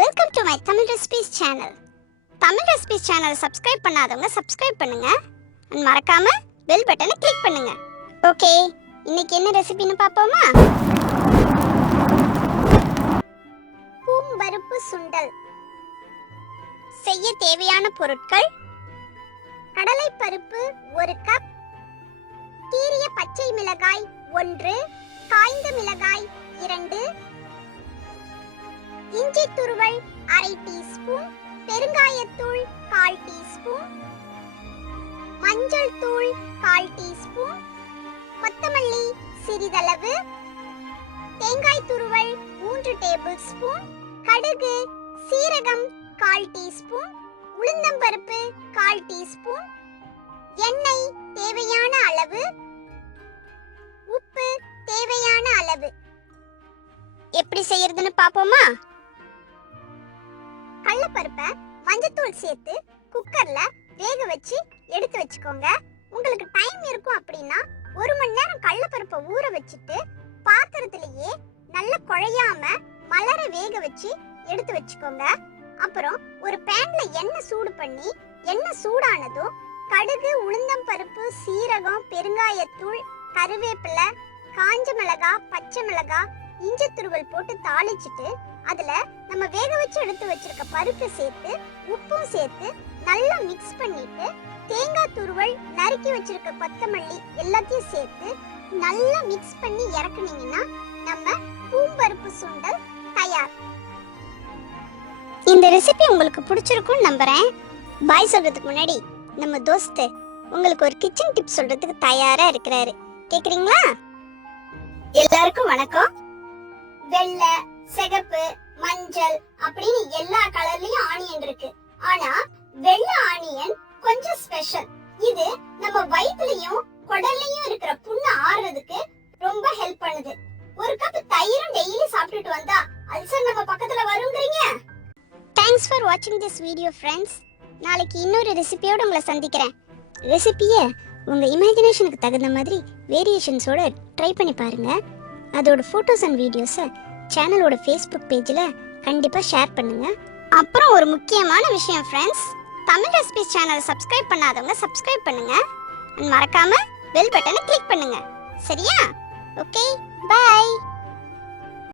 Welcome to my Tamil Recipes channel. Tamil Recipes channel subscribe பண்ணாதவங்க subscribe பண்ணுங்க and மறக்காம bell button click பண்ணுங்க. Okay, இன்னைக்கு என்ன ரெசிபின்னு பாப்போமா? பூம்பருப்பு சுண்டல். செய்ய தேவையான பொருட்கள்: கடலை பருப்பு 1 கப், கீறிய பச்சை மிளகாய் 1, காய்ந்த மிளகாய் 2, இஞ்சி துருவல் 1/2 டீஸ்பூன், பெருங்காயத்தூள் 1/4 டீஸ்பூன், மஞ்சள் தூள் 1/4 டீஸ்பூன், கொத்தமல்லி சிறிதளவு, தேங்காய் துருவல் 3 டேபிள் ஸ்பூன், கடுகு சீரகம் 1/4 டீஸ்பூன், உளுந்தம்பருப்பு 1/4 டீஸ்பூன், எண்ணெய் தேவையான அளவு, உப்பு தேவையான அளவு. எப்படி செய்யறதுன்னு பாப்போமா? கடலைப்பருப்பை மஞ்சத்தூள் சேர்த்து குக்கர்ல வேக வச்சு எடுத்து வச்சுக்கோங்க. உங்களுக்கு டைம் இருக்கும் அப்படின்னா 1 மணி நேரம் கடலைப்பருப்பை ஊற வச்சுட்டு பாத்திரத்திலேயே நல்ல குழையாம மலர வேக வச்சு எடுத்து வச்சுக்கோங்க. அப்புறம் ஒரு பேன்ல எண்ணெய் சூடு பண்ணி எண்ணெய் சூடானதும் கடுகு, உளுந்தம் பருப்பு, சீரகம், பெருங்காயத்தூள், கருவேப்பிலை, காஞ்ச மிளகாய், பச்சை மிளகாய், இஞ்சி துருவல் போட்டு தாளிச்சிட்டு அதுல நம்ம வேக வச்சு எடுத்து வச்சிருக்க பருப்பு சேர்த்து உப்பும் சேர்த்து நல்லா மிக்ஸ் பண்ணிட்டு தேங்காய் துருவல், நறுக்கி வச்சிருக்க கொத்தமல்லி எல்லாத்தையும் சேர்த்து நல்லா மிக்ஸ் பண்ணி இறக்குனீங்கன்னா நம்ம பூம்பருப்பு சுண்டல் தயார். இந்த ரெசிபி உங்களுக்கு பிடிச்சிருக்கும்னு நம்புறேன். பாய் சொல்றதுக்கு முன்னாடி நம்ம தோஸ்து உங்களுக்கு ஒரு கிச்சன் டிப் சொல்றதுக்கு தயாரா இருக்கிறாரு. கேக்குறீங்களா? எல்லாருக்கும் வணக்கம். வெள்ளை, சிகப்பு, மஞ்சள் அப்படின்னு எல்லா கலர்லயும் ஆனியன் இருக்கு. ஆனா வெள்ளை ஆனியன் கொஞ்சம் ஸ்பெஷல். இது நம்ம வயிற்றுலயும் குடல்லையும் இருக்கிற புண்ணு ஆறுறதுக்கு ரொம்ப ஹெல்ப் பண்ணுது. 1 கப் தயிரும் டெய்லி சாப்பிட்டுட்டு வந்தா அல்சர் நம்ம பக்கத்துல வரும்ங்கறீங்க. Thanks for watching this video friends. நாளைக்கு இன்னொரு ரெசிபியோட உங்களை சந்திக்கிறேன். ரெசிபியை உங்க இமேஜினேஷனுக்கு தகுந்த மாதிரி வேரியேஷன்ஸோட ட்ரை பண்ணி பாருங்க. அதோட ஃபோட்டோஸ் அண்ட் வீடியோஸை சேனலோட ஃபேஸ்புக் பேஜில் கண்டிப்பாக ஷேர் பண்ணுங்க. அப்புறம் ஒரு முக்கியமான விஷயம் ஃப்ரெண்ட்ஸ், தமிழ் ரெசிபிஸ் சேனலை சப்ஸ்கிரைப் பண்ணாதவங்க சப்ஸ்கிரைப் பண்ணுங்க அண்ட் மறக்காம பெல் பட்டனை கிளிக் பண்ணுங்க. சரியா? Okay, by.